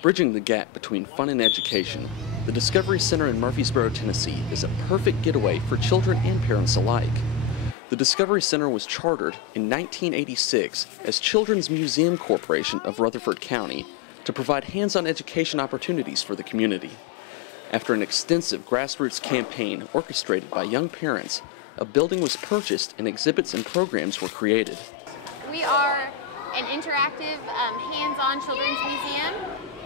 Bridging the gap between fun and education, the Discovery Center in Murfreesboro, Tennessee is a perfect getaway for children and parents alike. The Discovery Center was chartered in 1986 as Children's Museum Corporation of Rutherford County to provide hands-on education opportunities for the community. After an extensive grassroots campaign orchestrated by young parents, a building was purchased and exhibits and programs were created. We are an interactive, hands-on children's museum.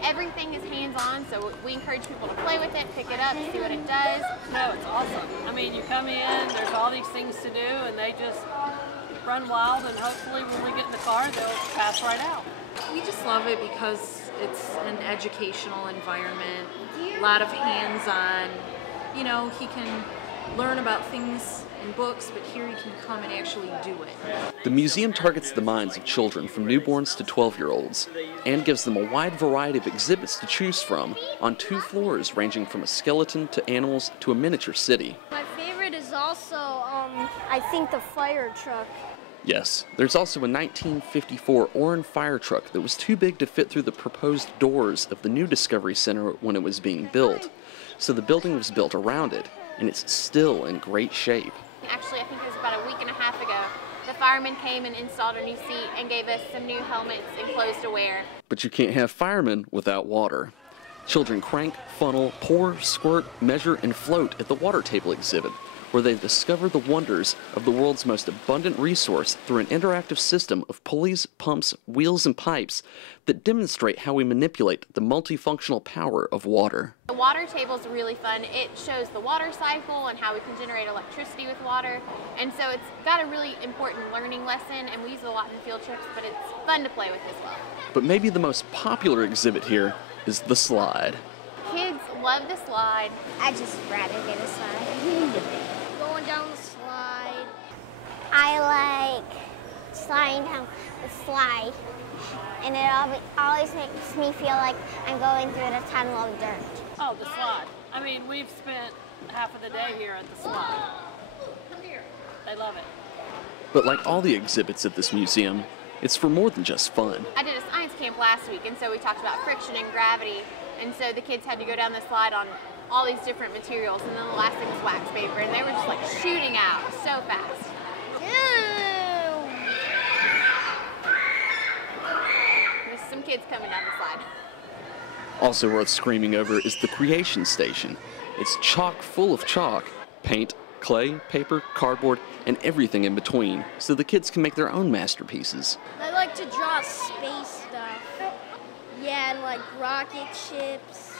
Everything is hands-on, so we encourage people to play with it, pick it up, see what it does. No, it's awesome. I mean, you come in, there's all these things to do, and they just run wild, and hopefully when we get in the car, they'll pass right out. We just love it because it's an educational environment, a lot of hands-on. You know, he can learn about things in books, but here he can come and actually do it. The museum targets the minds of children from newborns to 12-year-olds and gives them a wide variety of exhibits to choose from on 2 floors ranging from a skeleton to animals to a miniature city. My favorite is also, I think, the fire truck. Yes, there's also a 1954 Oren fire truck that was too big to fit through the proposed doors of the new Discovery Center when it was being built. So the building was built around it, and it's still in great shape. Actually, I think it was about a week and a half ago, the firemen came and installed a new seat and gave us some new helmets and clothes to wear. But you can't have firemen without water. Children crank, funnel, pour, squirt, measure, and float at the water table exhibit, where they discover the wonders of the world's most abundant resource through an interactive system of pulleys, pumps, wheels, and pipes that demonstrate how we manipulate the multifunctional power of water. The water table is really fun. It shows the water cycle and how we can generate electricity with water. And so it's got a really important learning lesson, and we use it a lot in field trips, but it's fun to play with as well. But maybe the most popular exhibit here is the slide. Kids love the slide. I just rather get a slide. Going down the slide. I like sliding down the slide, and it always makes me feel like I'm going through a tunnel of dirt. Oh, the slide. I mean, we've spent half of the day here at the slide. They love it. But like all the exhibits at this museum, it's for more than just fun. I did a science camp last week, and so we talked about friction and gravity, and so the kids had to go down the slide on all these different materials, and then the last thing was wax paper, and they were just like shooting out so fast. There's some kids coming down the slide. Also worth screaming over is the Creation Station. It's chock full of chalk, paint, clay, paper, cardboard, and everything in between, so the kids can make their own masterpieces. I like to draw space stuff. Yeah, and like rocket ships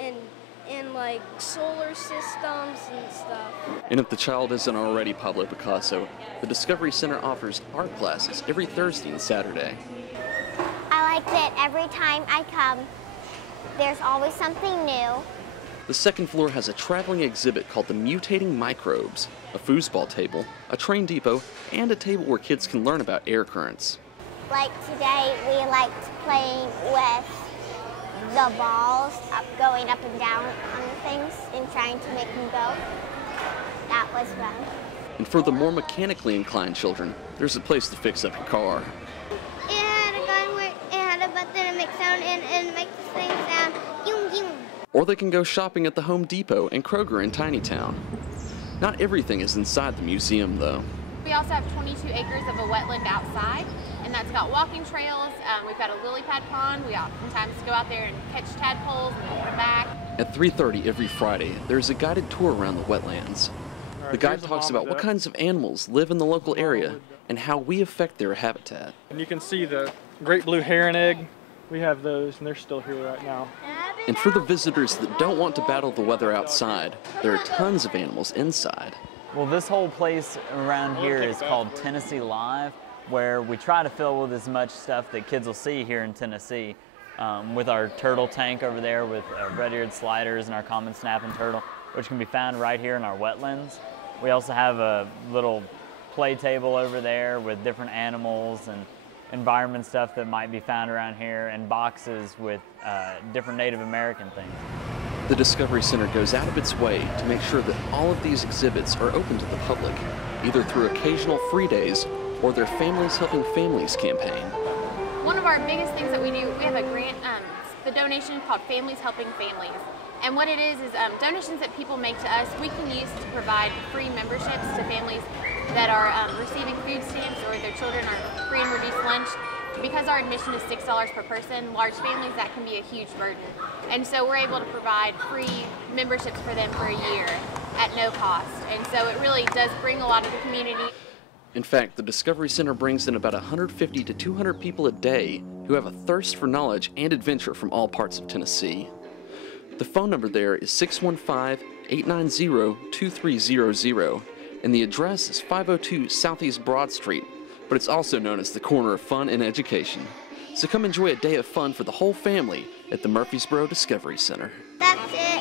and like solar systems and stuff. And if the child isn't already Pablo Picasso, the Discovery Center offers art classes every Thursday and Saturday. I like that every time I come, there's always something new. The second floor has a traveling exhibit called the Mutating Microbes, a foosball table, a train depot, and a table where kids can learn about air currents. Like today, we liked playing with the balls going up and down on the things and trying to make them go. That was fun. And for the more mechanically inclined children, there's a place to fix up your car. It had a gun where it had a button and make sound and make the thing sound. Yum, yum. Or they can go shopping at the Home Depot and Kroger in Tinytown. Not everything is inside the museum, though. We also have 22 acres of a wetland outside, and that's got walking trails. We've got a lily pad pond. We oftentimes go out there and catch tadpoles and put them back. At 3:30 every Friday, there's a guided tour around the wetlands. The guide talks about what kinds of animals live in the local area and how we affect their habitat. And you can see the great blue heron egg. We have those, and they're still here right now. And for the visitors that don't want to battle the weather outside, there are tons of animals inside. Well, this whole place around here is called Tennessee Live, where we try to fill with as much stuff that kids will see here in Tennessee. With our turtle tank over there with red-eared sliders and our common snapping turtle, which can be found right here in our wetlands. We also have a little play table over there with different animals and environment stuff that might be found around here, and boxes with different Native American things. The Discovery Center goes out of its way to make sure that all of these exhibits are open to the public, either through occasional free days or their Families Helping Families campaign. One of our biggest things that we do, we have a grant the donation called Families Helping Families. And what it is donations that people make to us, we can use to provide free memberships to families that are receiving food stamps or their children are free and reduced lunch. Because our admission is $6 per person, large families, that can be a huge burden. And so we're able to provide free memberships for them for a year at no cost. And so it really does bring a lot of the community. In fact, the Discovery Center brings in about 150 to 200 people a day who have a thirst for knowledge and adventure from all parts of Tennessee. The phone number there is 615-890-2300, and the address is 502 Southeast Broad Street, but it's also known as the corner of fun and education. So come enjoy a day of fun for the whole family at the Murfreesboro Discovery Center. That's it.